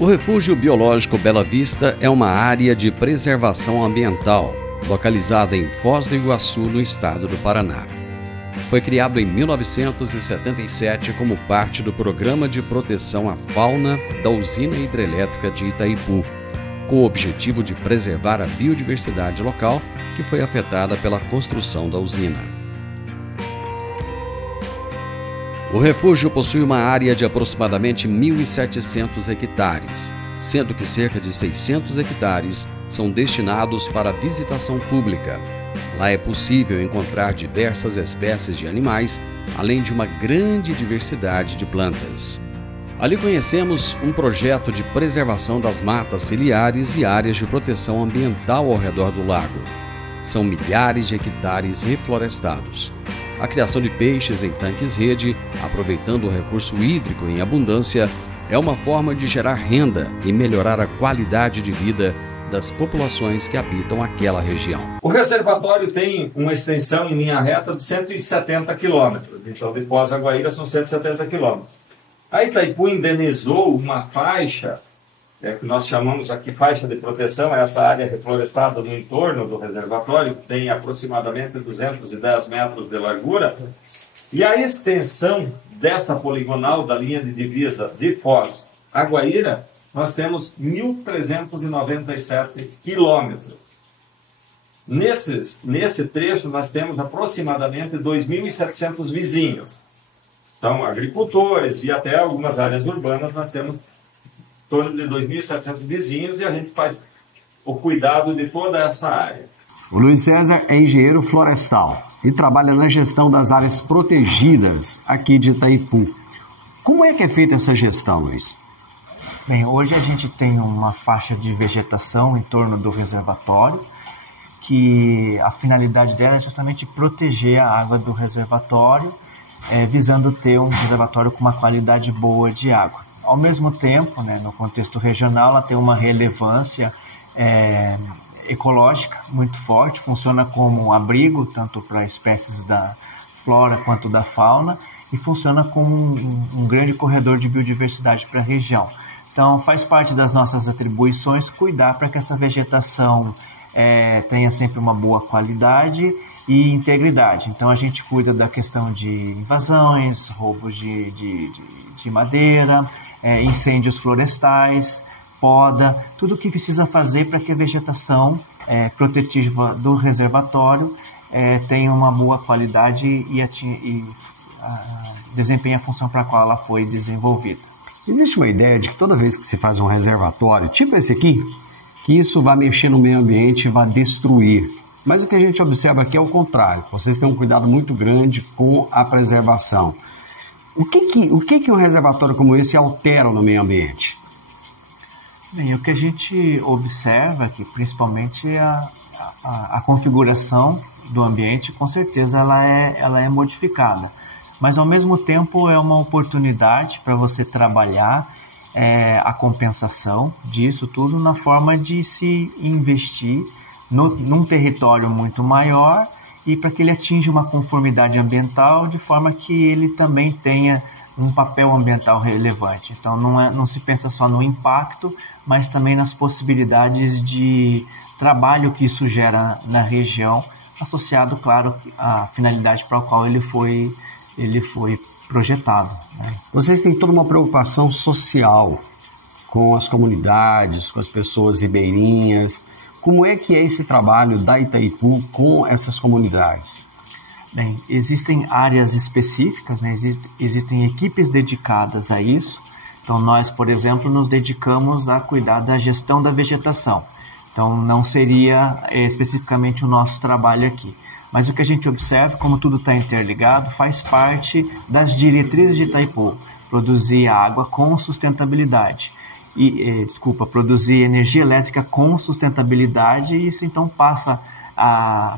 O Refúgio Biológico Bela Vista é uma área de preservação ambiental, localizada em Foz do Iguaçu, no estado do Paraná. Foi criado em 1977 como parte do Programa de Proteção à Fauna da Usina Hidrelétrica de Itaipu, com o objetivo de preservar a biodiversidade local que foi afetada pela construção da usina. O refúgio possui uma área de aproximadamente 1.700 hectares, sendo que cerca de 600 hectares são destinados para visitação pública. Lá é possível encontrar diversas espécies de animais, além de uma grande diversidade de plantas. Ali conhecemos um projeto de preservação das matas ciliares e áreas de proteção ambiental ao redor do lago. São milhares de hectares reflorestados. A criação de peixes em tanques-rede, aproveitando o recurso hídrico em abundância, é uma forma de gerar renda e melhorar a qualidade de vida das populações que habitam aquela região. O reservatório tem uma extensão em linha reta de 170 quilômetros, então de Foz a Guaíra são 170 quilômetros. A Itaipu indenizou uma faixa, que nós chamamos aqui faixa de proteção, essa área reflorestada no entorno do reservatório, que tem aproximadamente 210 metros de largura, e a extensão dessa poligonal da linha de divisa de Foz a Guaíra, nós temos 1.397 quilômetros. Nesse trecho, nós temos aproximadamente 2.700 vizinhos. São agricultores e até algumas áreas urbanas, nós temos em torno de 2.700 vizinhos e a gente faz o cuidado de toda essa área. O Luiz César é engenheiro florestal e trabalha na gestão das áreas protegidas aqui de Itaipu. Como é que é feita essa gestão, Luiz? Bem, hoje a gente tem uma faixa de vegetação em torno do reservatório, que a finalidade dela é justamente proteger a água do reservatório, visando ter um reservatório com uma qualidade boa de água. Ao mesmo tempo, no contexto regional, ela tem uma relevância ecológica muito forte, funciona como um abrigo tanto para espécies da flora quanto da fauna e funciona como um grande corredor de biodiversidade para a região. Então, faz parte das nossas atribuições cuidar para que essa vegetação tenha sempre uma boa qualidade e integridade. Então, a gente cuida da questão de invasões, roubos de madeira, incêndios florestais, poda, tudo o que precisa fazer para que a vegetação protetiva do reservatório tenha uma boa qualidade e desempenhe a função para a qual ela foi desenvolvida. Existe uma ideia de que toda vez que se faz um reservatório, tipo esse aqui, que isso vai mexer no meio ambiente e vai destruir. Mas o que a gente observa aqui é o contrário. Vocês têm um cuidado muito grande com a preservação. O que um reservatório como esse altera no meio ambiente? Bem, o que a gente observa aqui, principalmente a configuração do ambiente, com certeza ela é modificada. Mas, ao mesmo tempo, é uma oportunidade para você trabalhar a compensação disso tudo na forma de se investir num território muito maior e para que ele atinja uma conformidade ambiental de forma que ele também tenha um papel ambiental relevante. Então, não se pensa só no impacto, mas também nas possibilidades de trabalho que isso gera na região, associado, claro, à finalidade para a qual ele foi projetado. Vocês têm toda uma preocupação social com as comunidades, com as pessoas ribeirinhas. Como é que é esse trabalho da Itaipu com essas comunidades? Bem, existem áreas específicas, existem equipes dedicadas a isso. Então, nós, por exemplo, nos dedicamos a cuidar da gestão da vegetação. Então, não seria especificamente o nosso trabalho aqui. Mas o que a gente observa, como tudo está interligado, faz parte das diretrizes de Itaipu. Produzir água com sustentabilidade. Produzir energia elétrica com sustentabilidade, e isso então passa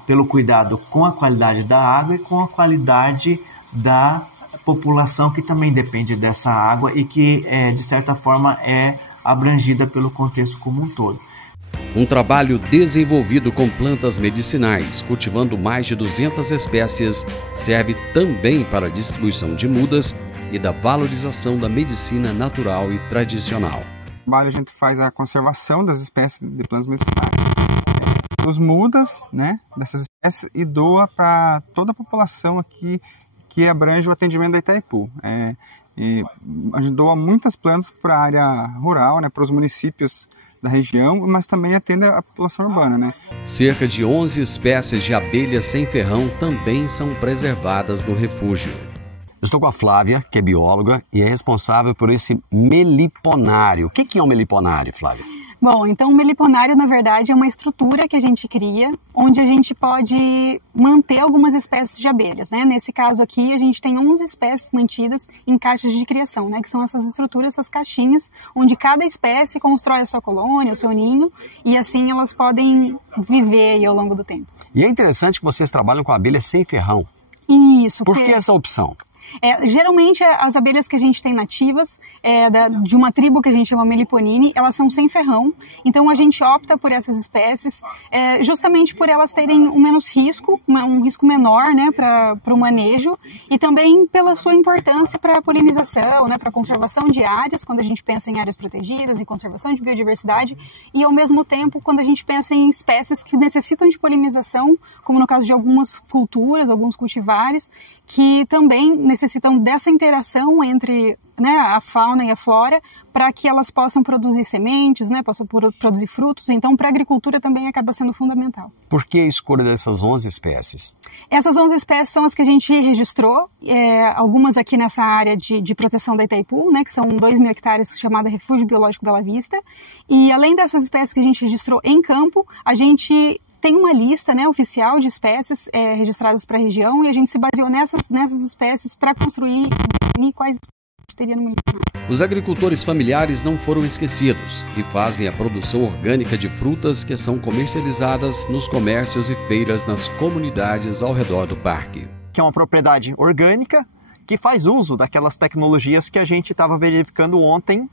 pelo cuidado com a qualidade da água e com a qualidade da população que também depende dessa água e que, de certa forma, é abrangida pelo contexto como um todo. Um trabalho desenvolvido com plantas medicinais, cultivando mais de 200 espécies, serve também para a distribuição de mudas e da valorização da medicina natural e tradicional. A gente faz a conservação das espécies de plantas medicinais, os mudas, né, dessas espécies e doa para toda a população aqui que abrange o atendimento da Itaipu. E a gente doa muitas plantas para a área rural, né, para os municípios da região, mas também atende a população urbana, né? Cerca de 11 espécies de abelhas sem ferrão também são preservadas no refúgio. Estou com a Flávia, que é bióloga e é responsável por esse meliponário. O que é um meliponário, Flávia? Bom, então o meliponário, na verdade, é uma estrutura que a gente cria, onde a gente pode manter algumas espécies de abelhas, né? Nesse caso aqui, a gente tem 11 espécies mantidas em caixas de criação, né? Que são essas estruturas, essas caixinhas, onde cada espécie constrói a sua colônia, o seu ninho, e assim elas podem viver aí ao longo do tempo. E é interessante que vocês trabalham com abelhas sem ferrão. Isso. Por que essa opção? Geralmente as abelhas que a gente tem nativas, de uma tribo que a gente chama Meliponini, elas são sem ferrão, então a gente opta por essas espécies justamente por elas terem um menos risco, um risco menor, né, para o manejo, e também pela sua importância para a polinização, né, para a conservação de áreas, quando a gente pensa em áreas protegidas e conservação de biodiversidade, e ao mesmo tempo quando a gente pensa em espécies que necessitam de polinização, como no caso de algumas culturas, alguns cultivares, que também necessitam dessa interação entre, né, a fauna e a flora para que elas possam produzir sementes, né, possam produzir frutos. Então, para a agricultura também acaba sendo fundamental. Por que a escolha dessas 11 espécies? Essas 11 espécies são as que a gente registrou, algumas aqui nessa área de proteção da Itaipu, né, que são 2.000 hectares, chamada Refúgio Biológico Bela Vista. E além dessas espécies que a gente registrou em campo, a gente tem uma lista, né, oficial de espécies registradas para a região, e a gente se baseou nessas espécies para construir quais teria no município. Os agricultores familiares não foram esquecidos e fazem a produção orgânica de frutas que são comercializadas nos comércios e feiras nas comunidades ao redor do parque. Que é uma propriedade orgânica que faz uso daquelas tecnologias que a gente estava verificando ontem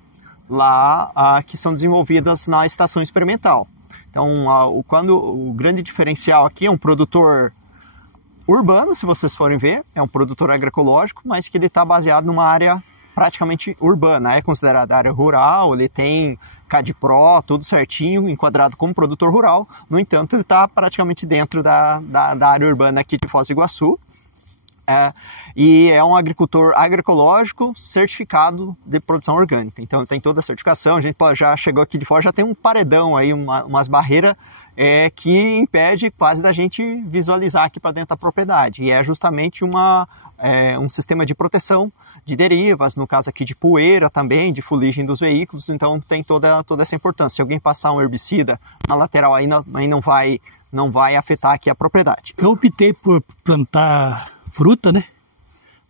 lá, que são desenvolvidas na estação experimental. Então, o grande diferencial aqui é um produtor urbano, se vocês forem ver, é um produtor agroecológico, mas que ele está baseado numa área praticamente urbana, é considerada área rural, ele tem CADPRO, tudo certinho, enquadrado como produtor rural, no entanto, ele está praticamente dentro da área urbana aqui de Foz do Iguaçu. E é um agricultor agroecológico certificado de produção orgânica. Então tem toda a certificação, a gente já chegou aqui de fora, já tem um paredão aí, umas barreiras que impede quase da gente visualizar aqui para dentro da propriedade. E é justamente um sistema de proteção de derivas, no caso aqui de poeira também, de fuligem dos veículos, então tem toda essa importância. Se alguém passar um herbicida na lateral aí não vai afetar aqui a propriedade. Eu optei por plantar fruta, né,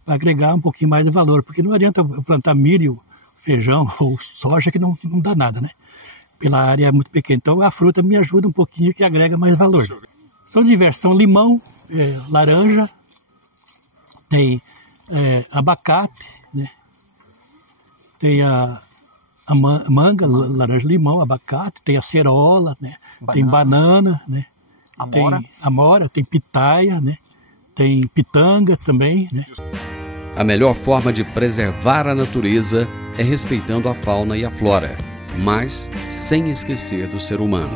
para agregar um pouquinho mais de valor, porque não adianta eu plantar milho, feijão ou soja que não dá nada, né, pela área muito pequena. Então a fruta me ajuda um pouquinho, que agrega mais valor. São diversos, são limão, laranja, tem abacate, né, tem a manga, laranja, limão, abacate, tem a cerola, né, tem banana, né, tem amora, tem pitaia, né, tem pitanga também, né? A melhor forma de preservar a natureza é respeitando a fauna e a flora, mas sem esquecer do ser humano.